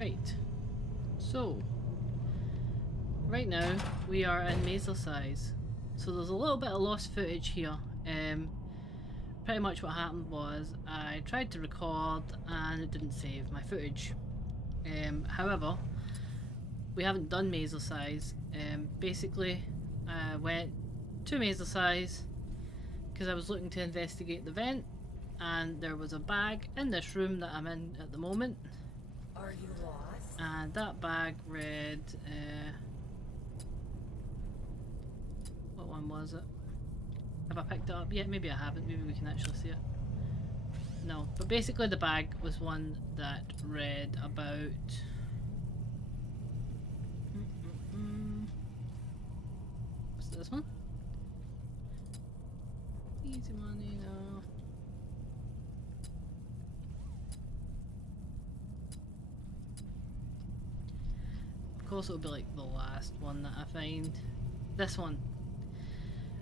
Right. So, right now we are in Mazercise. So there's a little bit of lost footage here. Pretty much what happened was I tried to record and it didn't save my footage. However, we haven't done Mazercise. Basically, I went to Mazercise because I was looking to investigate the vent, and there was a bag in this room that I'm in at the moment. Are you lost? And that bag read, what one was it? Have I picked it up yet? Maybe I haven't. Maybe we can actually see it. No, but basically the bag was one that read about what's this one? Easy money, no. Of course it'll be like the last one that I find. This one.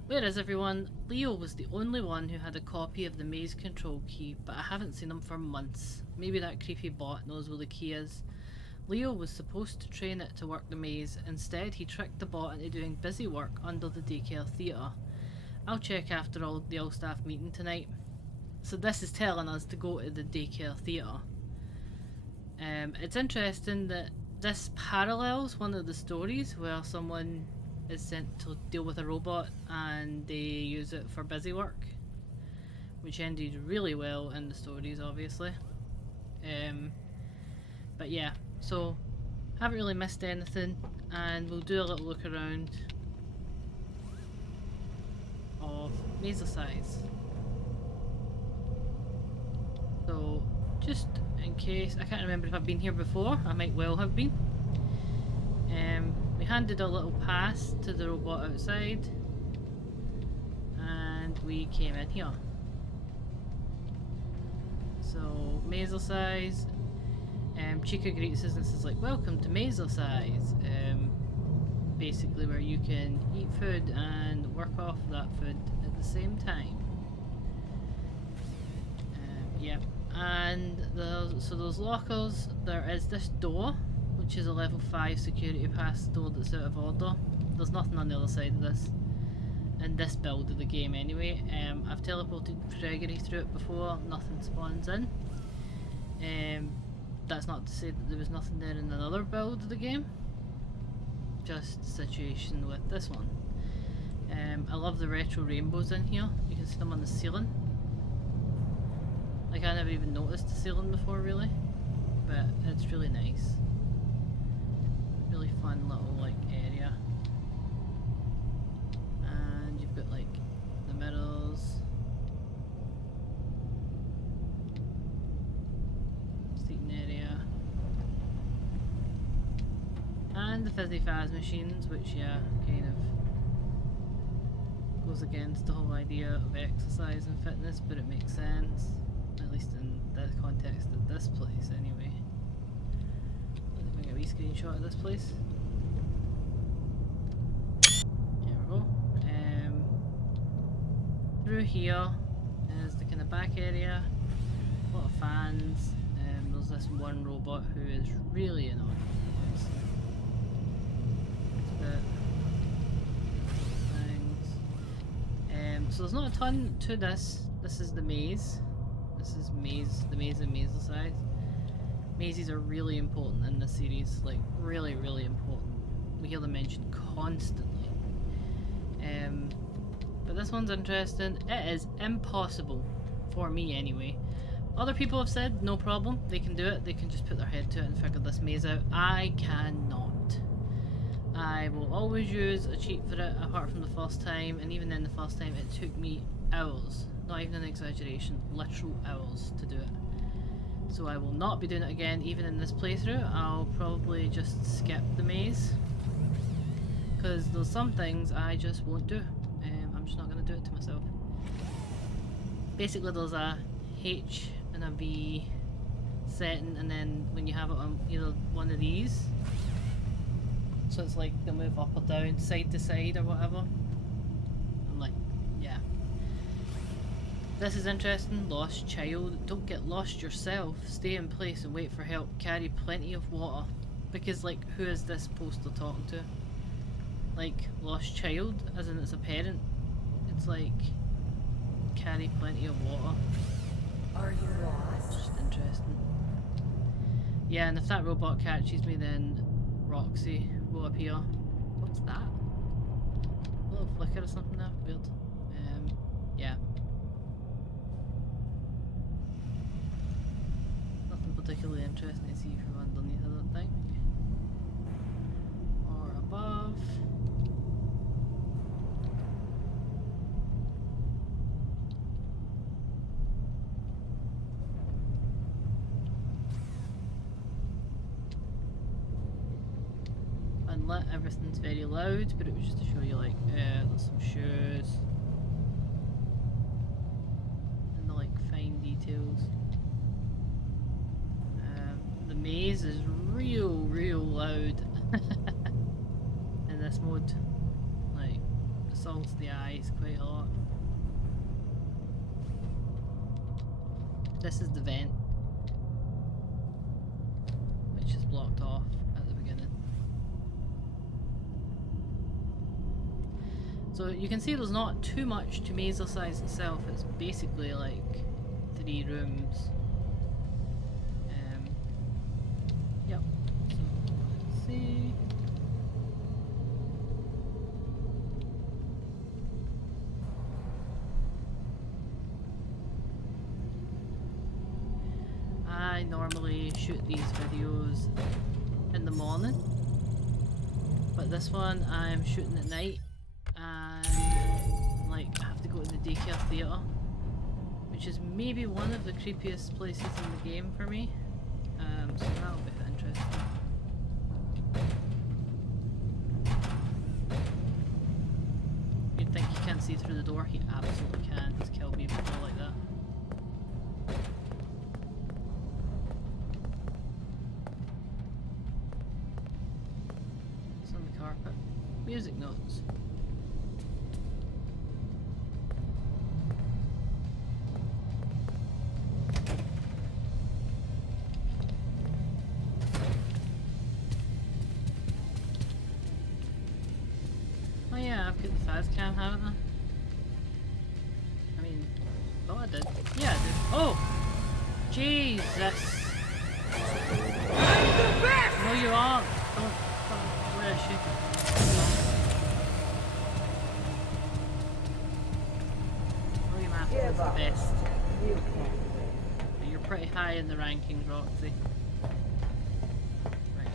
Where is everyone? Leo was the only one who had a copy of the maze control key, but I haven't seen him for months. Maybe that creepy bot knows where the key is. Leo was supposed to train it to work the maze. Instead, he tricked the bot into doing busy work under the daycare theatre. I'll check after the all-staff meeting tonight. So this is telling us to go to the daycare theatre. It's interesting that this parallels one of the stories where someone is sent to deal with a robot and they use it for busy work, which ended really well in the stories, obviously. But yeah, so haven't really missed anything, and we'll do a little look around of Mazercise. So just in case, I can't remember if I've been here before, I might well have been. We handed a little pass to the robot outside and we came in here. So Mazercise, Chica greets us and says like, welcome to Mazercise, basically where you can eat food and work off that food at the same time. Yep, and so those lockers, there is this door which is a level 5 security pass door that's out of order. There's nothing on the other side of this, in this build of the game anyway. I've teleported Gregory through it before, nothing spawns in. That's not to say that there was nothing there in another build of the game, just the situation with this one. I love the retro rainbows in here, you can see them on the ceiling. Like I never even noticed the ceiling before really, but it's really nice. Really fun little like area, and you've got like the mirrors, seating area, and the fizzy faz machines, which yeah, kind of goes against the whole idea of exercise and fitness, but it makes sense, at least in the context of this place anyway. Get a wee screenshot of this place. There we go. Through here is the kind of back area. A lot of fans. There's this one robot who is really annoying. So there's not a ton to this. This is the maze. This is the maze in Mazercise. Mazes are really important in this series, like really, really important. We hear them mentioned constantly. But this one's interesting. It is impossible, for me anyway. Other people have said no problem, they can do it, they can just put their head to it and figure this maze out. I cannot. I will always use a cheat for it, apart from the first time, and even then the first time it took me hours, not even an exaggeration, literal hours to do it. So I will not be doing it again, even in this playthrough. I'll probably just skip the maze, because there's some things I just won't do. I'm just not going to do it to myself. Basically there's a H and a V setting, and then when you have it on either one of these, so it's like they'll move up or down, side to side or whatever. I'm like, yeah. This is interesting. Lost child. Don't get lost yourself. Stay in place and wait for help. Carry plenty of water. Because, like, who is this poster talking to? Like, lost child? As in it's a parent. It's like, carry plenty of water. Are you lost? Just interesting. Yeah, and if that robot catches me, then Roxy will appear. What's that? A little flicker or something there? Weird. Yeah. Nothing particularly interesting to see from underneath, I don't think. Or above. Unlit, everything's very loud, but it was just to show you, like, there's some shoes. And the, like, fine details. The maze is real loud in this mode. Like, assaults the eyes quite a lot. This is the vent, which is blocked off at the beginning. So you can see there's not too much to Mazercise itself. It's basically like 3 rooms. Yep. So let's see. I normally shoot these videos in the morning, but this one I'm shooting at night, and like I have to go to the daycare theatre, which is maybe one of the creepiest places in the game for me. So that'll be interesting. You'd think he can't see through the door. He absolutely can. He's killed me before like that. It's on the carpet. Music notes. Oh yeah, I've got the fast cam, haven't I? I mean, thought I did. Yeah, I did. Oh! Jesus! No, you aren't! Don't. Where is she? William Afton's the best. You can't. But you're pretty high in the rankings, Roxy. Right.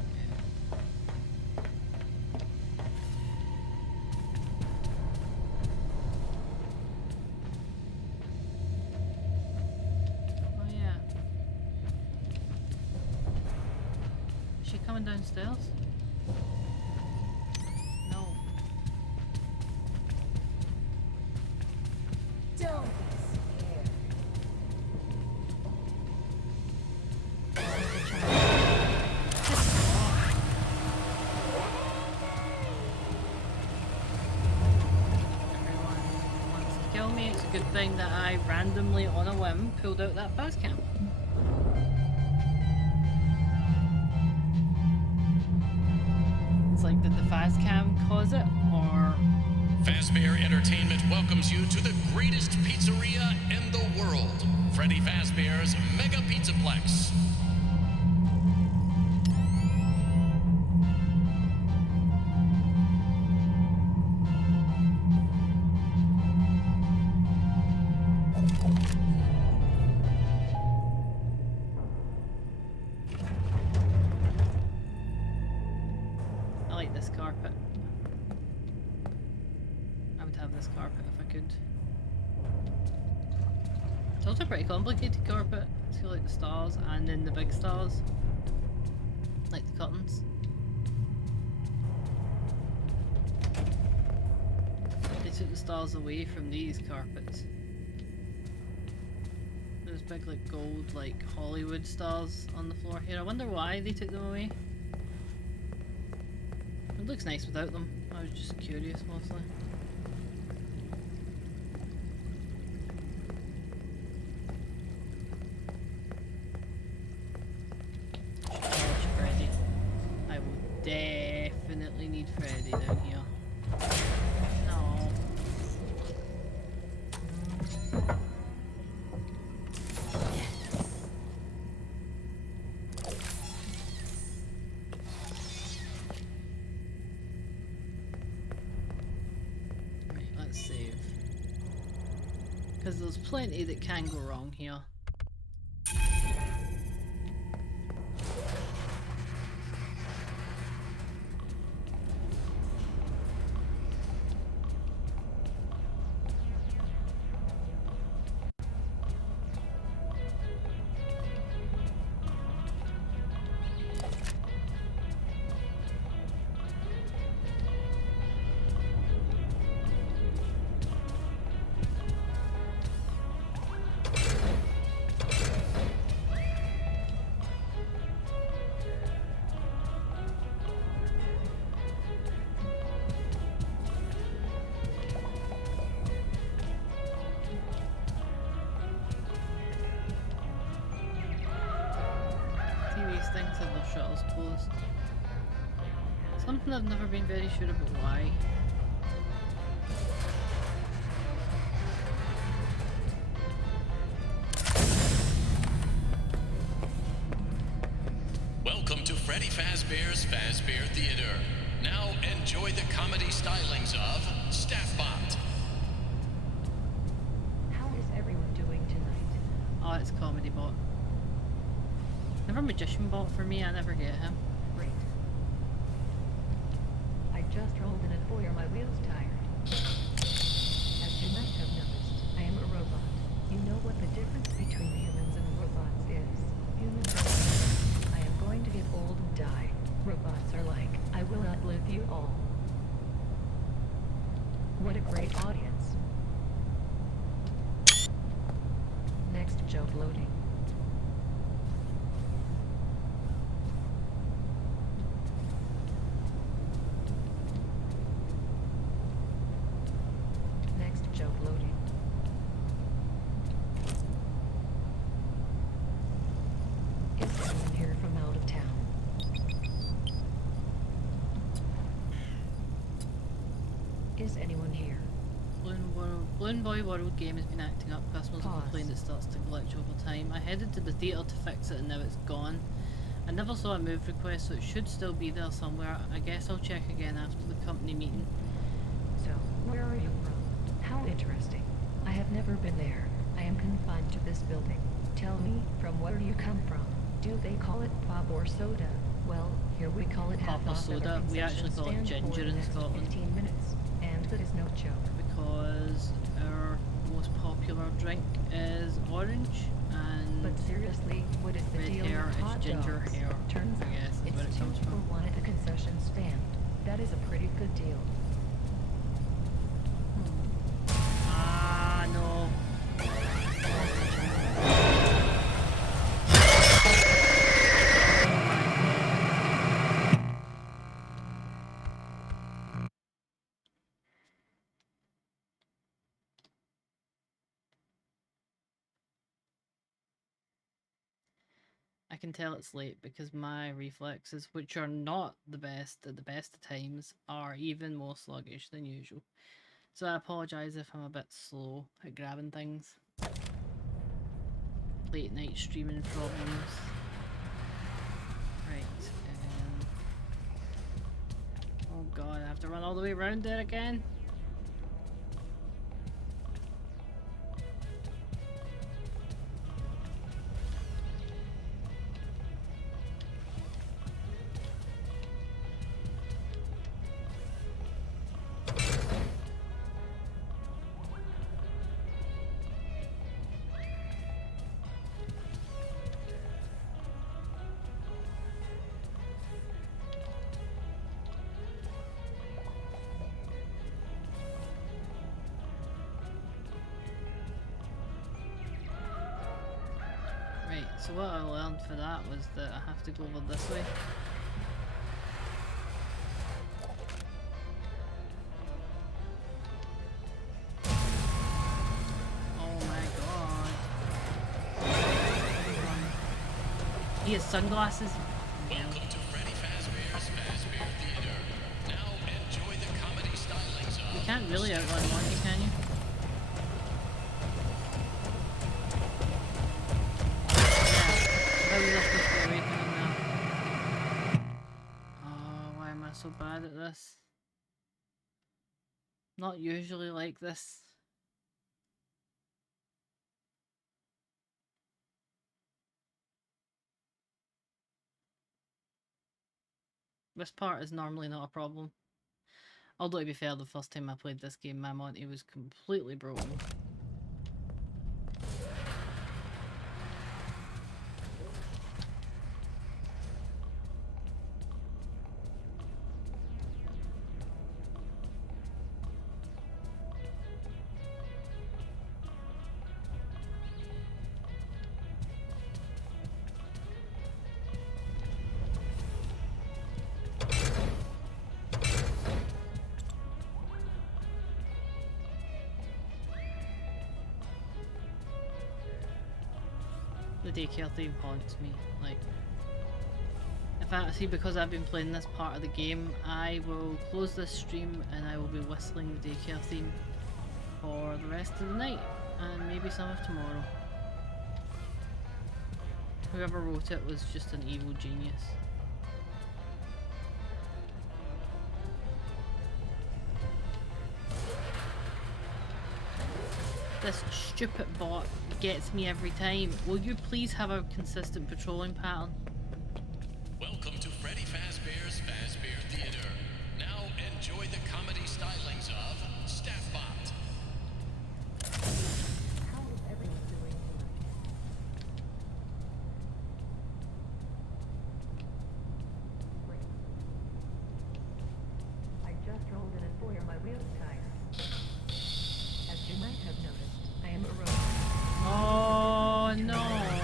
Oh yeah. Is she coming downstairs? No. Don't be scared. Everyone wants to kill me. It's a good thing that I randomly, on a whim, pulled out that fast cam. It's like, did the fast cam cause it, or... Fazbear Entertainment welcomes you to the greatest pizzeria in the world, Freddy Fazbear's Mega Pizzaplex. I like this carpet. I would have this carpet if I could. It's also a pretty complicated carpet. It's got like the stars and then the big stars. Like the curtains. They took the stars away from these carpets. There's big like gold like Hollywood stars on the floor here. I wonder why they took them away. It looks nice without them. I was just curious mostly. need Freddy down here. No. Right, let's save. Because there's plenty that can go wrong here. Things have their shutters closed. Something I've never been very sure about why. Welcome to Freddy Fazbear's Fazbear Theater. Now enjoy the comedy stylings of Staffbot. How is everyone doing tonight? Oh, it's Comedy Bot. Never Magician Bot for me, I never get him. Great. I just rolled in and boy are my wheels tired. As you might have noticed, I am a robot. You know what the difference between humans and robots is. Humans are I am going to get old and die. Robots are like, I will outlive you all. What a great audience. Next joke loading. Next joke loading. Is anyone here from out of town? Is anyone here? Balloon Boy World game has been acting up. Customers have Pause. complained it starts to glitch over time. I headed to the theatre to fix it and now it's gone. I never saw a move request, so it should still be there somewhere. I guess I'll check again after the company meeting. So, where are you from? How interesting. I have never been there. I am confined to this building. Tell me, from where do you come from? Do they call it pop or soda? Well, here we call it Pop half or off at soda. our We actually concession call it stand for ginger the in next Scotland. 15 minutes. And that is no joke. Because our most popular drink is orange and But seriously, what is the red deal hair with is hot ginger dogs? hair, Turns I out guess, is it's where it 2 comes for from. 1 at the concession stand. That is a pretty good deal. Ah, no. I can tell it's late because my reflexes, which are not the best at the best of times, are even more sluggish than usual. So I apologise if I'm a bit slow at grabbing things. Late night streaming problems. Right, oh god, I have to run all the way around there again? Right, so what I learned for that was that I have to go over this way. Oh my god. He has sunglasses? Welcome to Freddy Fazbear's Fazbear Theater. Now can't really outrun Monty, can you? Yeah. How was I supposed to get away from him now? Oh, why am I so bad at this? Not usually like this. This part is normally not a problem. Although to be fair, the first time I played this game, my Monty was completely broken. The daycare theme haunts me. Like, if I see, because I've been playing this part of the game, I will close this stream and I will be whistling the daycare theme for the rest of the night and maybe some of tomorrow. Whoever wrote it was just an evil genius. This stupid bot gets me every time. Will you please have a consistent patrolling pattern? Welcome to Freddy Fazbear's Fazbear Theater. Now enjoy the comedy stylings of Staffbot. How is everyone doing tonight? Great. I just rolled in a foyer my wheel's tire. As you might have noticed, I am a robot. Oh no! Humans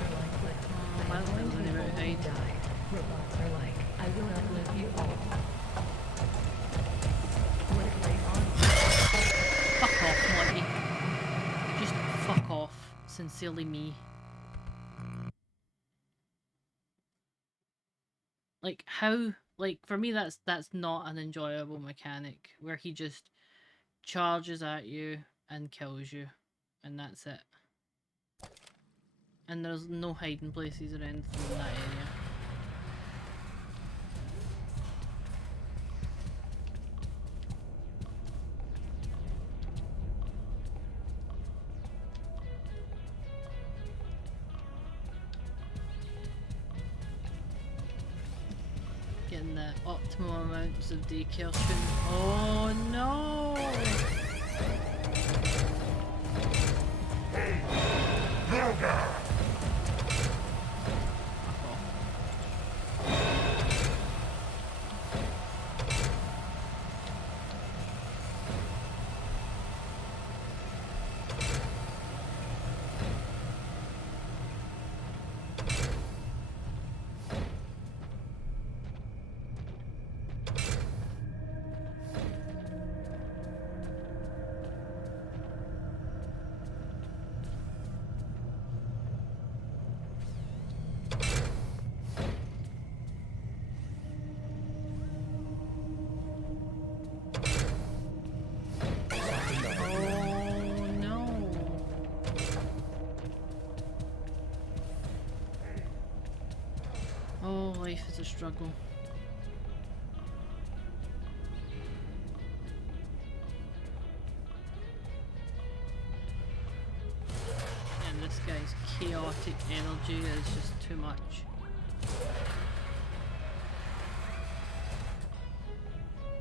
are like this. I am going to live or die. Robots are like, I will outlive you all. What if they are? Fuck off, Monty. Just fuck off. Sincerely me. Like, how, like, for me that's not an enjoyable mechanic where he just charges at you and kills you and that's it. And there's no hiding places or anything in that area. Getting the optimal amounts of daycare soon. Oh no! Fuck off. Oh, life is a struggle. And this guy's chaotic energy is just too much.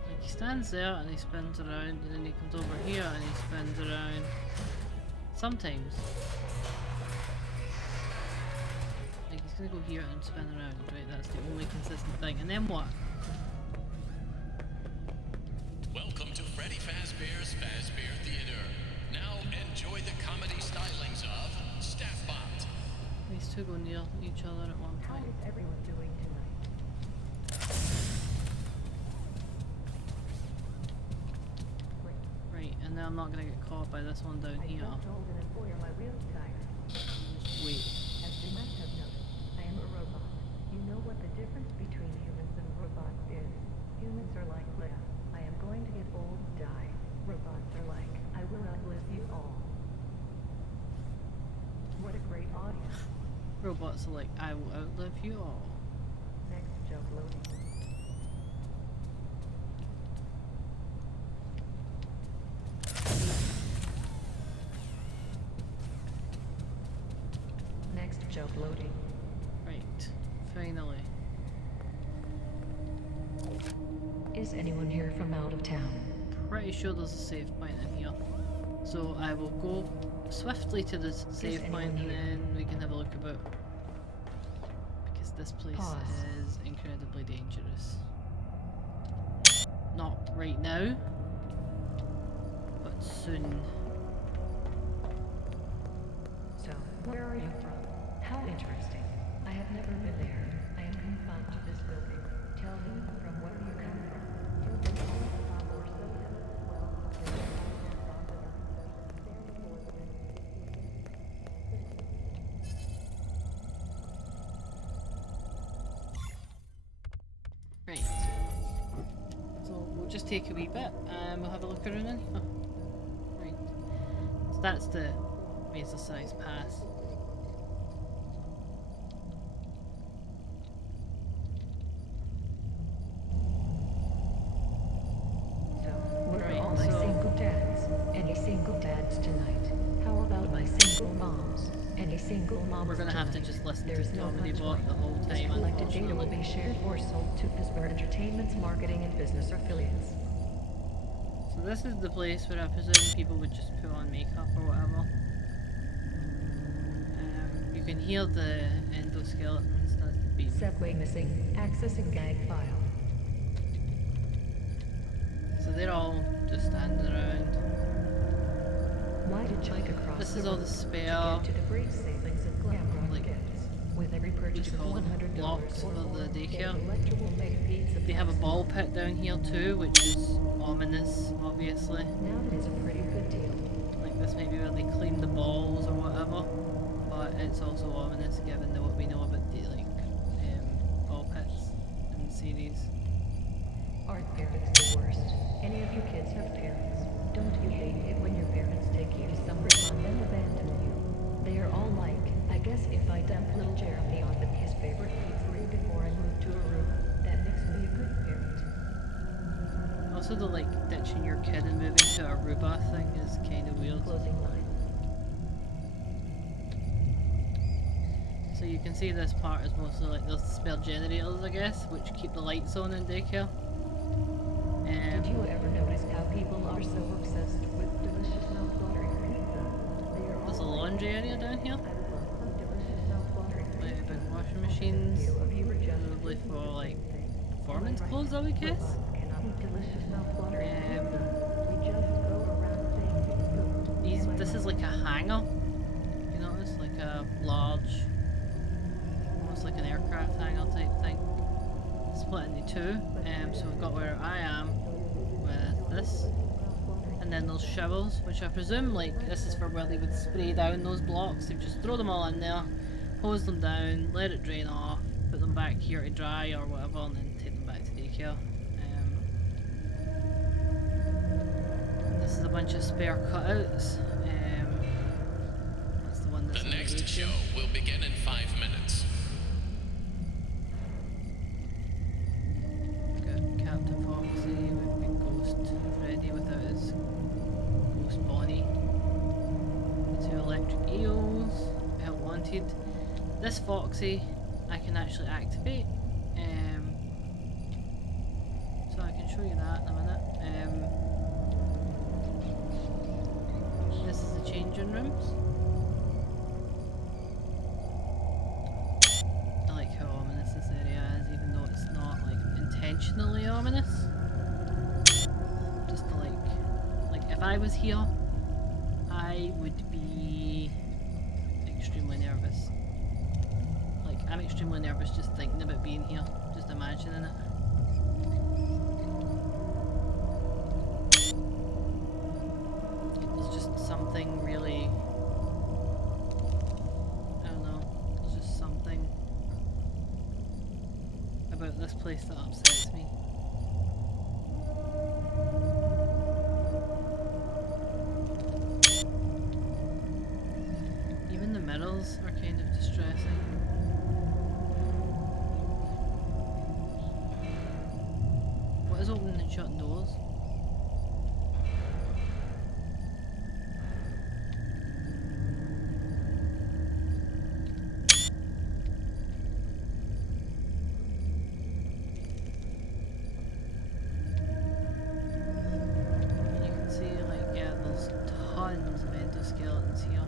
Like, he stands there and he spins around, and then he comes over here and he spins around. Sometimes. Like, he's gonna go here and spin around, right? That's the only consistent thing. And then what? Welcome to Freddy Fazbear's Fazbear Theater. Now enjoy the comedy stylings of Staffbot. These two go near each other at one How point. is everyone doing tonight? Great. Right, and now I'm not gonna get caught by this one down I here. just rolled in a foyer my wheel's tire. Wait. As you might have noticed, I am a robot. You know what the difference between humans and robots is. Humans are like this. I am going to robots are like, I will outlive you all. Next job loading. Next job loading. Right, finally. Is anyone here from out of town? Pretty sure there's a save point in here. So I will go swiftly to the save point and then we can have a look about. Because this place Pause. is incredibly dangerous. Not right now, but soon. So, where are you from? How interesting. I have never been there. I am confined to this building. Tell me from where you come from. You can call it pop or soda. Well, there's a Right. So we'll just take a wee bit and we'll have a look around in here. Right. So that's the Mazercise pass. So, where Right, are all my so- single dads? Any single dads tonight? How about my single moms? Any single moms We're gonna have to tonight? just listen There's to no Comedy much Bot point. the whole This time, collected data will unfortunately. be shared or sold to Pisber Entertainment's marketing and business affiliates. So this is the place where I presume people would just put on makeup or whatever. You can hear the endoskeletons, that's the beat. Subway missing. Accessing gag file. So they're all just standing around. Why did Chike across This the is all the road spare, to get to the great savings of Glamrock like, gifts? With every what do purchase you of call them, $100 blocks or for more, the get daycare. electrical mega pizza They have a plus ball more. pit down here too, which is ominous, obviously. Now that is a pretty good deal. Like this might be where they clean the balls or whatever, but it's also ominous given what we know about the ball pits in the series. Aren't parents the worst? Any of you kids have parents? Don't you hate it when your parents take you to some restaurant and abandon you? They are all like, I guess if I dump little Jeremy off at his favorite pizzeria before I move to a room, that makes me a good parent. Also, the like ditching your kid and moving to Aruba thing is kind of weird. Closing line. So you can see this part is mostly like those spare generators, I guess, which keep the lights on in daycare. Did you ever notice how people are so obsessed with delicious mouth-watering pizza? They are There's a all like, laundry area down here. I would love some delicious mouth-watering Like pizza. big washing machines, Few of you are just probably for like thing. performance Am I right? clothes, I would guess. Robots cannot eat delicious mouth-watering pizza. We just go around saying it's good. These, Am I this is right? like a hangar. You notice, like a large, almost like an aircraft hangar type thing. Split into two. So we've got where I am with this, and then those showers, which I presume like this is for where they would spray down those blocks. They just throw them all in there, hose them down, let it drain off, put them back here to dry or whatever, and then take them back to daycare. This is a bunch of spare cutouts. That's the one that's The in the next atrium. show will begin in 5 minutes. We've got Captain Foxy, we've got Ghost Freddy without his Ghost Bonnie. The two electric eels, Help Wanted. This Foxy I can actually activate. So I can show you that in a minute. This is the changing rooms. I like how ominous this area is, even though it's not like intentionally ominous. Just to like if I was here, I would be extremely nervous. Like I'm extremely nervous just thinking about being here, just imagining it. There's just something really, I don't know, there's just something about this place that upsets me. Even the mirrors smells are kind of distressing. What is opening and shutting doors? Tons of endoskeletons here.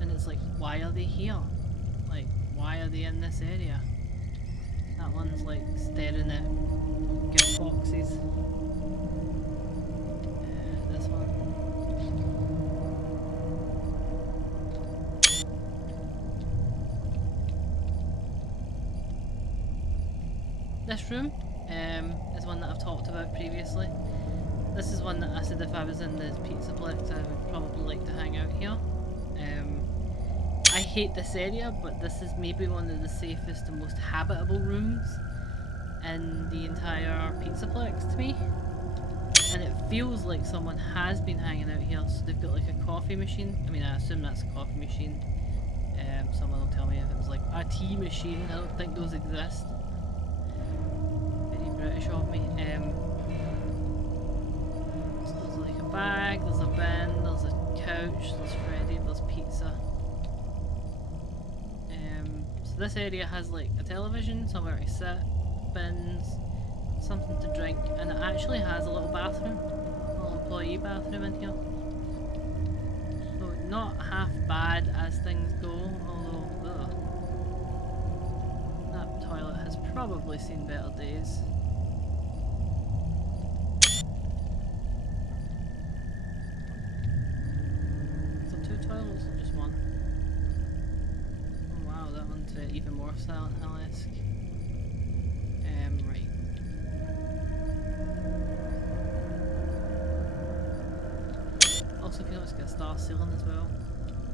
And it's like, why are they here? Like, why are they in this area? That one's like staring at gift boxes. This one. This room is one that I've talked about previously. This is one that I said if I was in the Pizzaplex I would probably like to hang out here. I hate this area, but this is maybe one of the safest and most habitable rooms in the entire Pizzaplex to me. And it feels like someone has been hanging out here, so they've got like a coffee machine. I mean, I assume that's a coffee machine. Someone will tell me if it was like a tea machine. I don't think those exist. Very British of me. So there's like a bag, there's a bin, there's a couch, there's Freddy, there's pizza. So this area has like a television, somewhere to sit, bins, something to drink, and it actually has a little bathroom, a little employee bathroom in here. So not half bad as things go, although that toilet has probably seen better days. Is there two toilets or just one? Oh wow, that one's even more Silent Hill-esque. Right. Also, if you notice, it's got a star ceiling as well.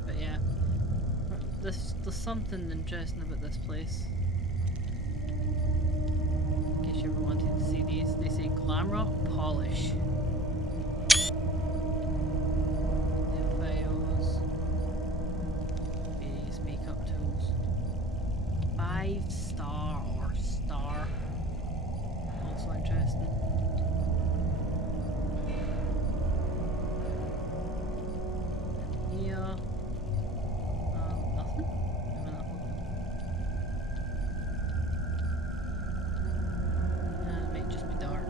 But yeah, there's something interesting about this place. In case you ever wanted to see these, they say glam rock polish. Nail files, various makeup tools. 5-star or star. Also interesting. Here. Nothing? It might just be dark.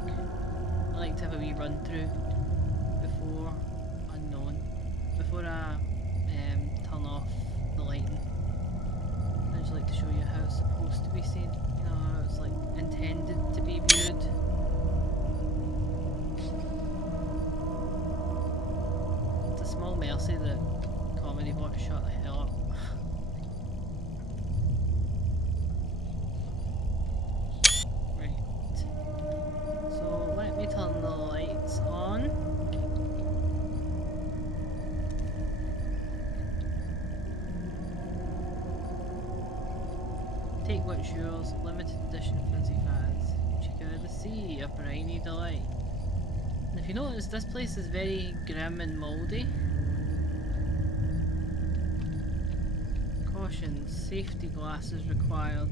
I like to have a wee run through before before I turn off the lighting. I just like to show you how it's supposed to be seen. You know, how it's like intended to be viewed. It's a small mercy that Comedy Bot shut the hell up. Right. So let me turn the lights on. Take what's yours, limited edition Fizzy Faz. Check out the sea, a briny delight. And if you notice, this place is very grim and mouldy. Caution, safety glasses required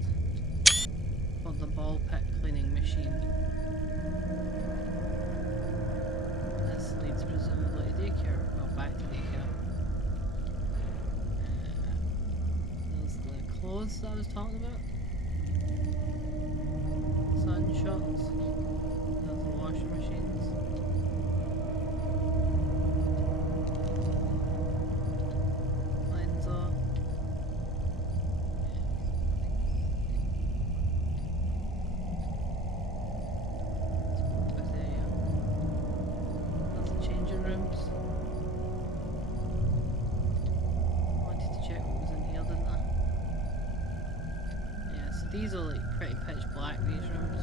for the ball pit cleaning machine. This leads presumably to daycare. Well, back to daycare. There's the clothes that I was talking about. Sun shots. There's the washing machines. Lines off. There's the changing rooms. Wanted to check what was in here, didn't I? Yeah, so these are like pretty pitch black, these rooms.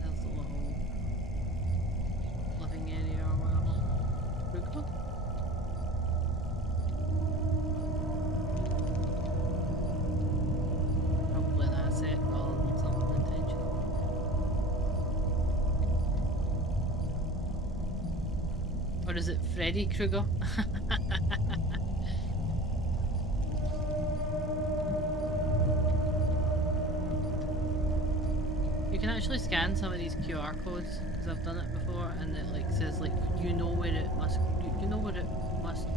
There's the little living area or whatever. Rugo? Probably an asset rather than something intentional. Or is it Freddy Krueger? You can actually scan some of these QR codes because I've done it before, and it like says like you know where it must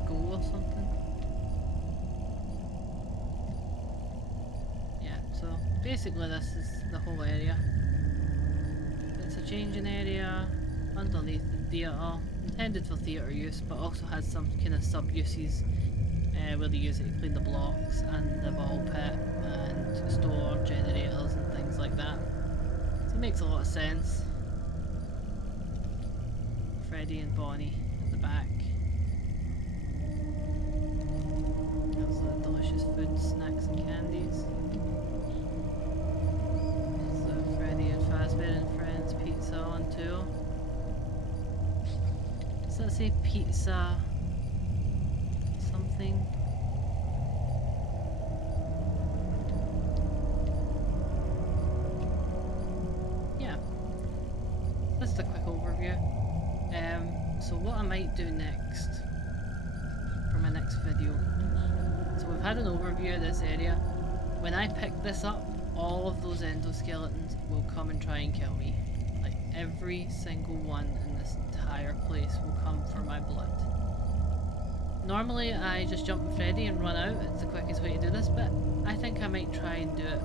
go or something. Yeah, so basically this is the whole area. It's a changing area underneath the theatre, intended for theatre use, but also has some kind of sub-uses where they use it to clean the blocks and the bottle pit and store generators and things like that. So it makes a lot of sense. Freddy and Bonnie at the back. There's the delicious food, snacks and candies. There's the Freddy and Fazbear and Friends pizza on tour. Does that say pizza something? Yeah. That's a quick overview. So what I might do next for my next video. So we've had an overview of this area. When I pick this up, all of those endoskeletons will come and try and kill me. Like every single one in this entire place will come for my blood. Normally I just jump on Freddy and run out. It's the quickest way to do this, but I think I might try and do it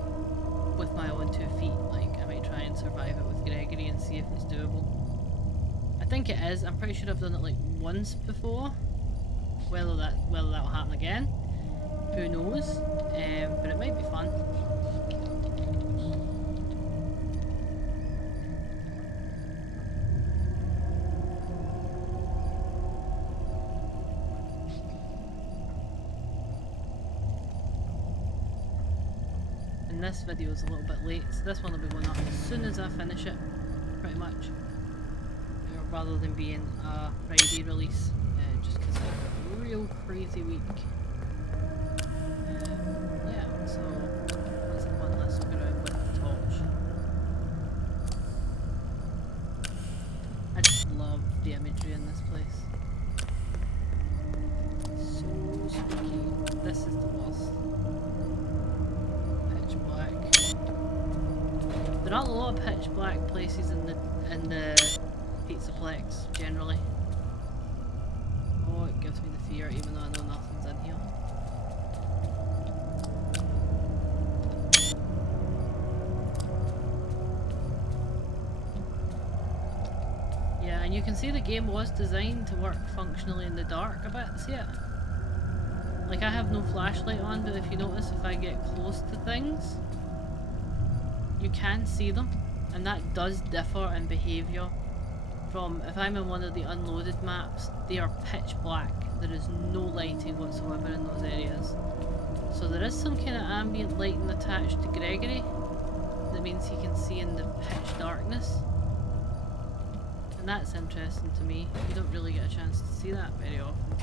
with my own 2 feet. Like I might try and survive it with Gregory and see if it's doable. I think it is. I'm pretty sure I've done it like once before. Whether that'll happen again, who knows? But it might be fun. And this video is a little bit late, so this one will be going up as soon as I finish it, pretty much. Rather than being a Friday release, just because I had a real crazy week. Yeah, so let's have one last look around with the torch. I just love the imagery in this place. So spooky. This is the worst. Pitch black. There aren't a lot of pitch black places in the Pizzaplex generally. Oh, it gives me the fear even though I know nothing's in here. Yeah, and you can see the game was designed to work functionally in the dark a bit, see it? Like I have no flashlight on, but if you notice if I get close to things, you can see them, and that does differ in behaviour. From if I'm in one of the unloaded maps, they are pitch black. There is no lighting whatsoever in those areas. So there is some kind of ambient lighting attached to Gregory. That means he can see in the pitch darkness. And that's interesting to me. You don't really get a chance to see that very often.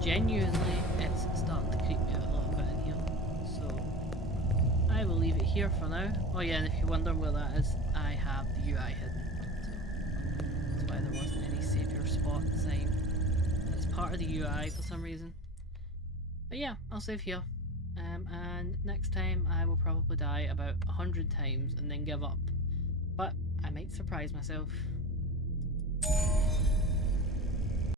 Genuinely, it's starting to creep me out a little bit in here, so I will leave it here for now. Oh yeah, and if you're wondering where that is, I have the UI hidden, so that's why there wasn't any save your spot sign. It's part of the UI for some reason. But yeah, I'll save here, and next time I will probably die about 100 times and then give up, but I might surprise myself.